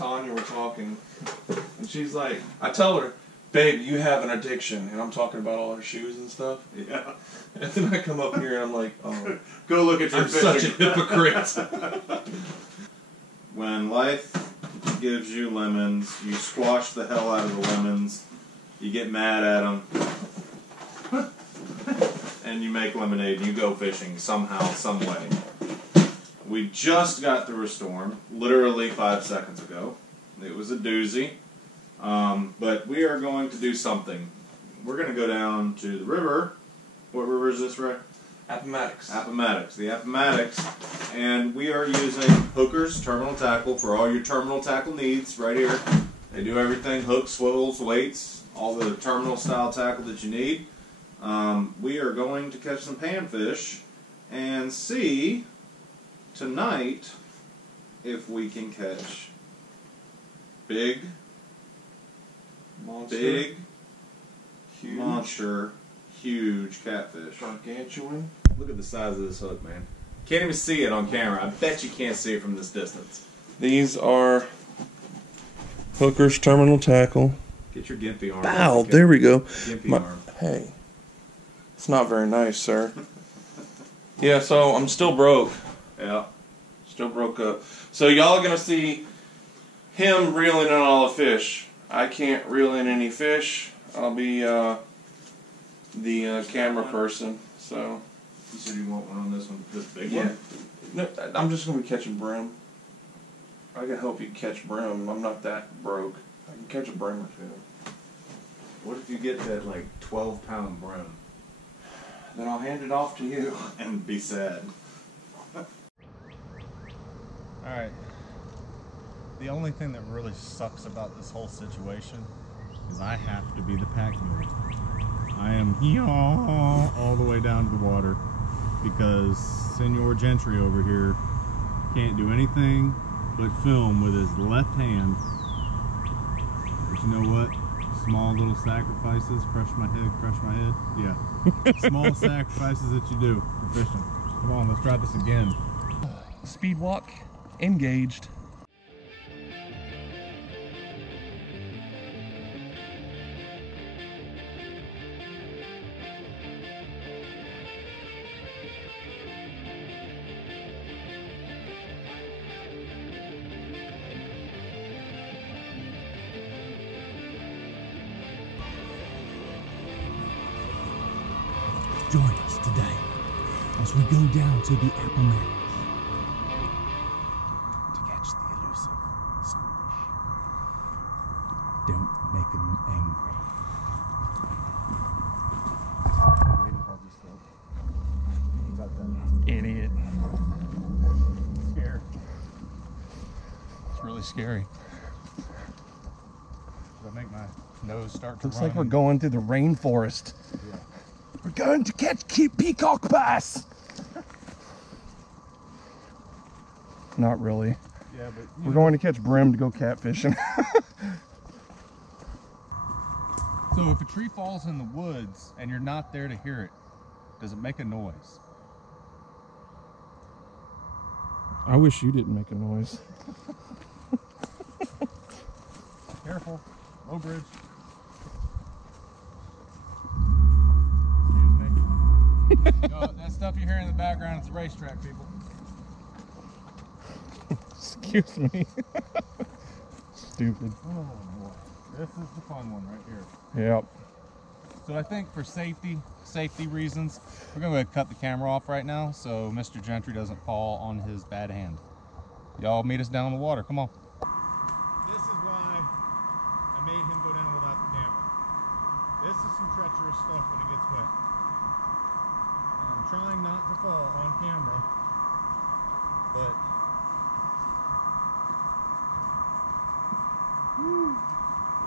Tanya were talking, and she's like, I tell her, babe, you have an addiction, and I'm talking about all her shoes and stuff. Yeah. And then I come up here and I'm like, oh, go look at your I'm such a hypocrite. When life gives you lemons, you squash the hell out of the lemons, you get mad at them, and you make lemonade and you go fishing somehow, some way. We just got through a storm, literally 5 seconds ago. It was a doozy, but we are going to do something. We're going to go down to the river. What river is this, Ray? Appomattox. Appomattox. The Appomattox. And we are using Hooker's terminal tackle for all your terminal tackle needs right here. They do everything, hooks, swivels, weights, all the terminal style tackle that you need. We are going to catch some panfish and see tonight if we can catch big, Monster. huge, monster, huge catfish. Gargantuan. Look at the size of this hook, man. Can't even see it on camera. I bet you can't see it from this distance. These are Hooker's terminal tackle. Get your gimpy arm. Wow, there we go. Gimpy arm. Hey, it's not very nice, sir. Yeah, so I'm still broke. Yeah. Still broke up. So y'all are going to see him reeling in all the fish. I can't reel in any fish. I'll be the camera person. So. You said you want one on this one, this big one? No, I'm just going to be catching brim. I can help you catch brim. I'm not that broke. I can catch a brim or two. What if you get that, like, 12-pound brim? Then I'll hand it off to you. And be sad. Alright. The only thing that really sucks about this whole situation is I have to be the pack mule. I am all the way down to the water because Senor Gentry over here can't do anything but film with his left hand. But you know what? Small little sacrifices, crush my head. Yeah. Small sacrifices that you do for fishing. Come on, let's try this again. Speed walk engaged. Join us today as we go down to the Appomattox to catch the elusive sunfish. Don't make them angry. Idiot. Scared. It's really scary. It'll make my nose start to Looks run. like we're going through the rainforest. Yeah. We're going to catch peacock bass. Not really. Yeah, but We're going to catch brim to go catfishing. So if a tree falls in the woods and you're not there to hear it, does it make a noise? I wish you didn't make a noise. Careful. Low bridge. No, that stuff you hear in the background is a racetrack, people. Excuse me. Stupid. Oh boy. This is the fun one right here. Yep. So I think for safety reasons, we're going to cut the camera off right now so Mr. Gentry doesn't fall on his bad hand. Y'all meet us down in the water. Come on. This is why I made him go down without the camera. This is some treacherous stuff when it gets wet. I'm trying not to fall on camera, but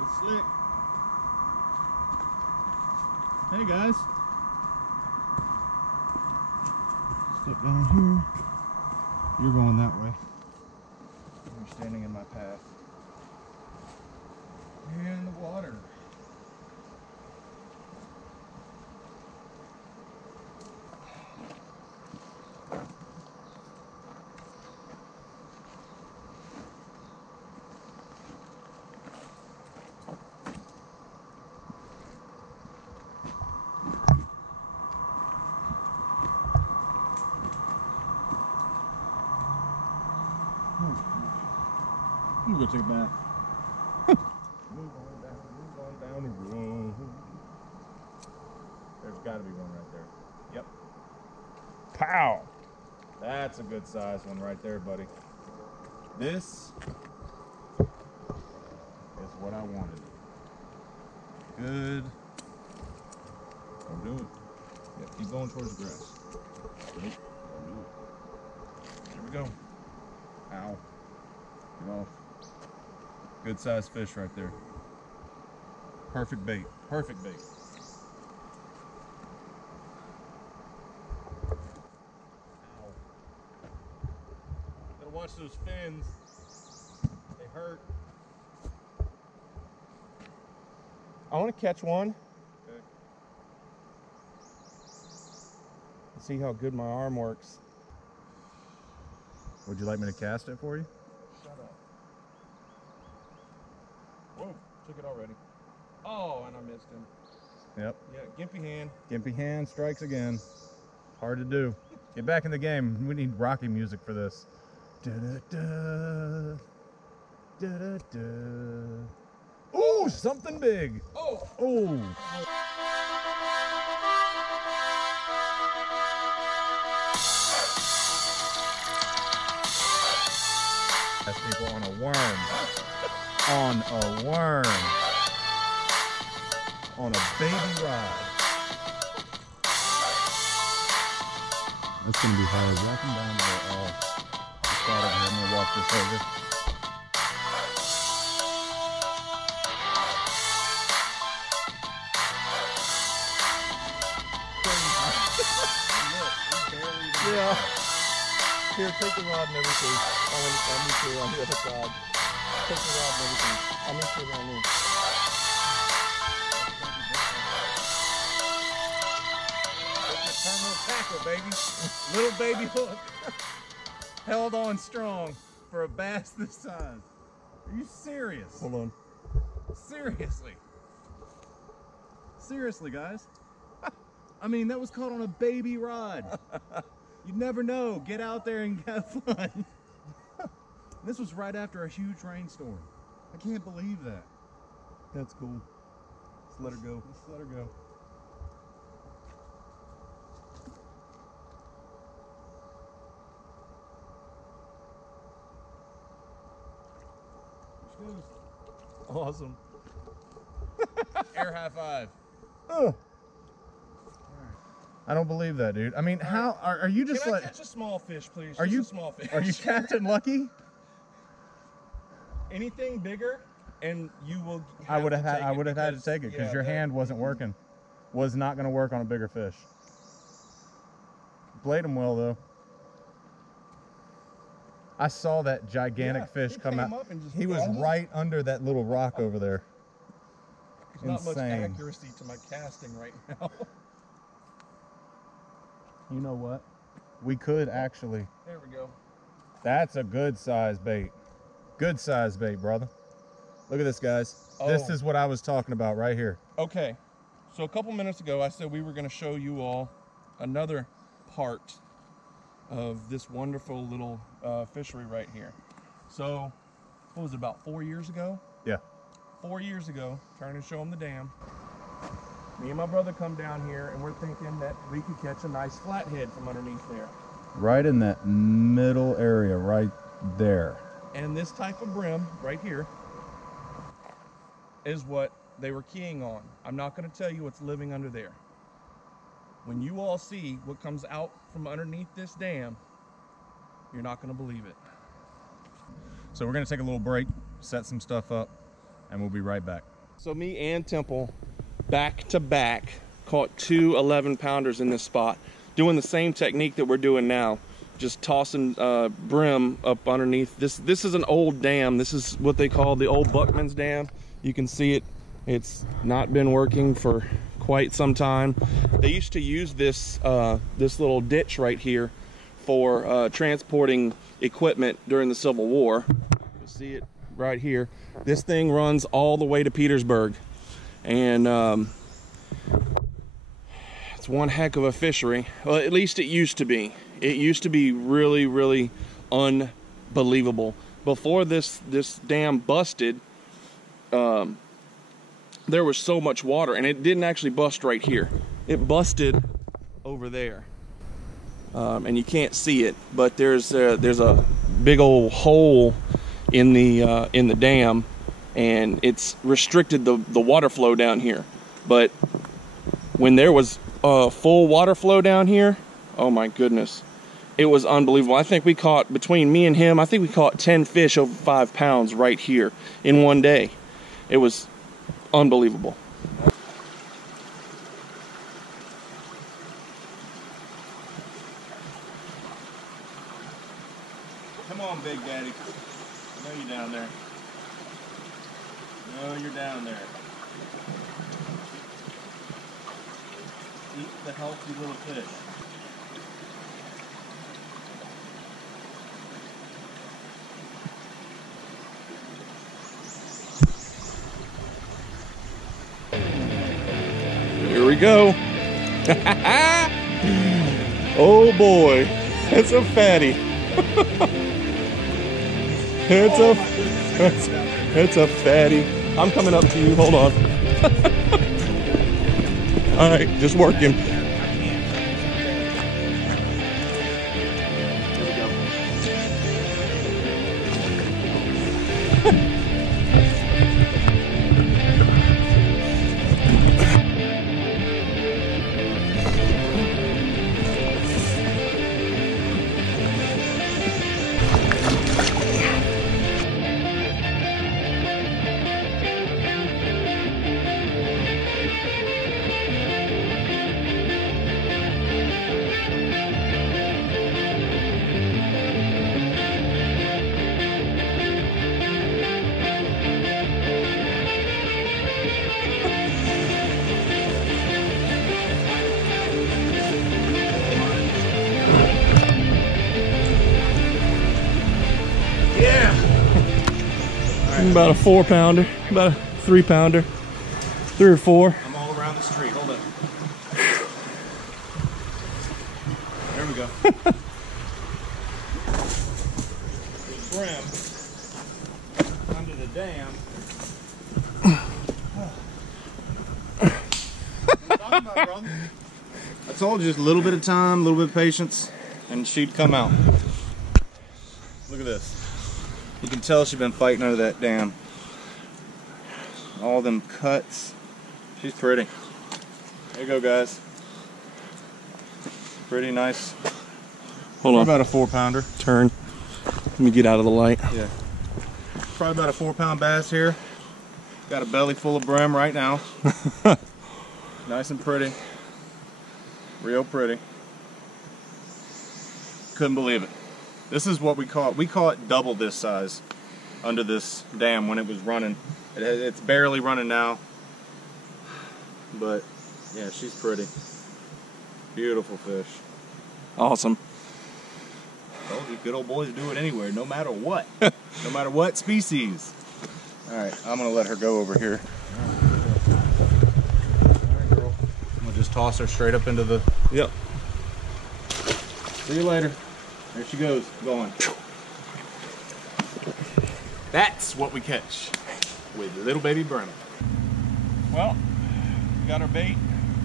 it's slick. Hey guys. Step down here. You're going that way. You're standing in my path. In the water. I'm gonna go take a bath. Move on down the road. There's got to be one right there. Yep. Pow! That's a good size one right there, buddy. This is what I wanted. Good. Don't do it. Yeah, keep going towards the grass. Nope. Don't do it. There we go. Ow. Get off. Good sized fish right there. Perfect bait. Perfect bait. Ow. Gotta watch those fins. They hurt. I want to catch one. Okay. See how good my arm works. Would you like me to cast it for you? Shut up. Whoa, took it already. Oh, and I missed him. Yep. Yeah, gimpy hand. Gimpy hand strikes again. Hard to do. Get back in the game. We need Rocky music for this. Da-da-da. Da-da-da. Ooh, something big. Oh! Oh. That's people on a worm. On a worm. On a baby rod. That's gonna be hard. Walking down the spot over here. I'm gonna walk this over. Yeah. Here, take the rod and everything. I'll meet you on the other side. Take the rod and everything. I'll meet you around here. Terminal tackle, baby. Little baby hook. Held on strong for a bass this size. Are you serious? Hold on. Seriously. Seriously, guys. I mean, that was caught on a baby rod. You never know. Get out there and have fun. This was right after a huge rainstorm. I can't believe that. That's cool. Just let her go. Let's let her go. There she goes. Awesome. Air high five. Oh. I don't believe that, dude. I mean, how are you just Can like? I catch a small fish, please? Are Just you a small fish? Are you Captain Lucky? Anything bigger, and you will. I would have to had. take I it would have had to because- take it because yeah, your that- hand wasn't working. Was not going to work on a bigger fish. Played him well though. I saw that gigantic Yeah, fish he come came out. up and just He was almost- right under that little rock over there. There's not much Insane. accuracy to my casting right now. You know what? We could actually. There we go. That's a good size bait. Good size bait, brother. Look at this, guys. This Oh. is what I was talking about right here. Okay, so a couple minutes ago I said we were going to show you all another part of this wonderful little fishery right here. So, what was it, about 4 years ago? Yeah. 4 years ago, trying to show them the dam. Me and my brother come down here and we're thinking that we could catch a nice flathead from underneath there. Right in that middle area, right there. And this type of brim right here is what they were keying on. I'm not going to tell you what's living under there. When you all see what comes out from underneath this dam, you're not going to believe it. So we're gonna take a little break, set some stuff up, and we'll be right back. So me and Temple, back to back, caught two 11-pounders in this spot, doing the same technique that we're doing now, just tossing brim up underneath. This is an old dam. This is what they call the old Buckman's Dam. You can see it. It's not been working for quite some time. They used to use this this little ditch right here for transporting equipment during the Civil War. You'll see it right here. This thing runs all the way to Petersburg, and it's one heck of a fishery. Well, at least it used to be. It used to be really, really unbelievable. before this dam busted, there was so much water, and it didn't actually bust right here. It busted over there, and you can't see it, but there's a big old hole in the dam, and it's restricted the water flow down here. But when there was full water flow down here, oh my goodness, it was unbelievable. I think we caught, between me and him, I think we caught 10 fish over 5 pounds right here in one day. It was unbelievable. Come on, Big Daddy. I know you're down there. No, you're down there. Eat the healthy little fish. Here we go. Oh boy, it's a fatty. It's a fatty. I'm coming up to you. Hold on. All right, just working. About a 4 pounder, about a 3 pounder, 3 or 4. I'm all around the street. Hold up. There we go. Brim under the dam. What are you talking about, brother? I told you, just a little bit of time, a little bit of patience, and she'd come out. Look at this. You can tell she's been fighting under that dam. All them cuts. She's pretty. There you go, guys. Pretty nice. Hold on. About a 4 pounder. Turn. Let me get out of the light. Yeah. Probably about a 4 pound bass here. Got a belly full of brim right now. Nice and pretty. Real pretty. Couldn't believe it. This is what we caught. We caught double this size under this dam when it was running. It's barely running now. But yeah, she's pretty. Beautiful fish. Awesome. Oh, these good old boys do it anywhere, no matter what. No matter what species. Alright, I'm going to let her go over here. Alright, girl. I'm going to just toss her straight up into the... Yep. See you later. There she goes, going. That's what we catch with little baby brim. Well, we got our bait.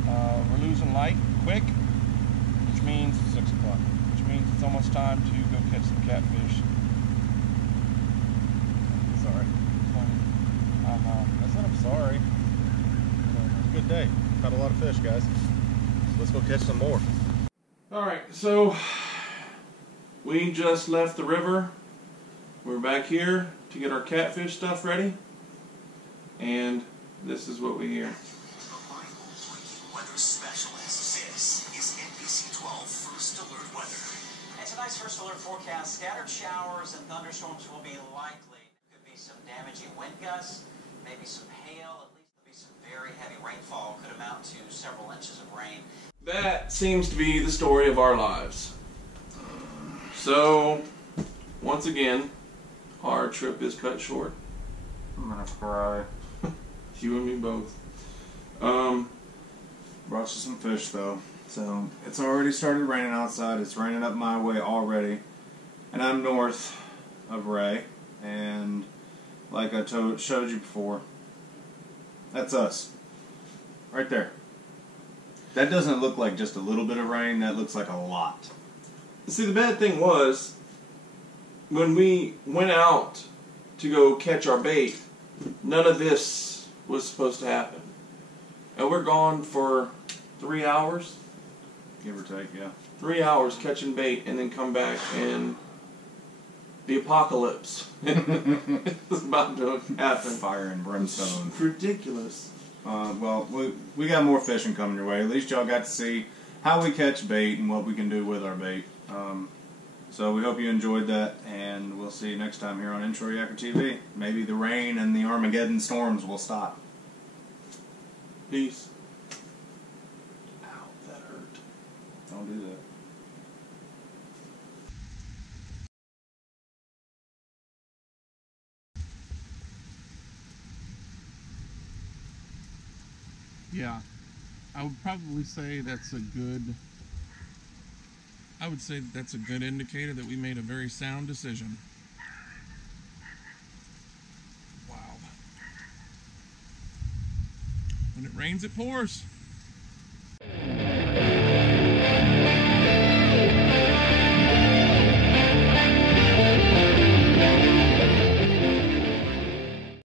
We're losing light quick, which means 6 o'clock, which means it's almost time to go catch some catfish. Sorry. I said I'm sorry. It was a good day. Caught a lot of fish, guys. So let's go catch some more. Alright, so we just left the river. We're back here to get our catfish stuff ready. And this is what we hear. Weather specialist. This is NBC 12 First Alert Weather. And tonight's First Alert forecast, scattered showers and thunderstorms will be likely. Could be some damaging wind gusts, maybe some hail, at least there'll be some very heavy rainfall, could amount to several inches of rain. That seems to be the story of our lives. So, once again, our trip is cut short. I'm gonna cry. You and me both. Brought you some fish though. So it's already started raining outside. It's raining up my way already. And I'm north of Ray. And like I showed you before, that's us. Right there. That doesn't look like just a little bit of rain, that looks like a lot. See, the bad thing was, when we went out to go catch our bait, none of this was supposed to happen. And we're gone for 3 hours. Give or take, yeah. 3 hours catching bait and then come back and the apocalypse is about to happen. Fire and brimstone. It's ridiculous. Well, we got more fishing coming your way. At least y'all got to see how we catch bait and what we can do with our bait. So we hope you enjoyed that, and we'll see you next time here on Inshore Yaker TV. Maybe the rain and the Armageddon storms will stop. Peace. Ow, that hurt. Don't do that. Yeah, I would probably say that's a good. I would say that's a good indicator that we made a very sound decision. Wow. When it rains, it pours.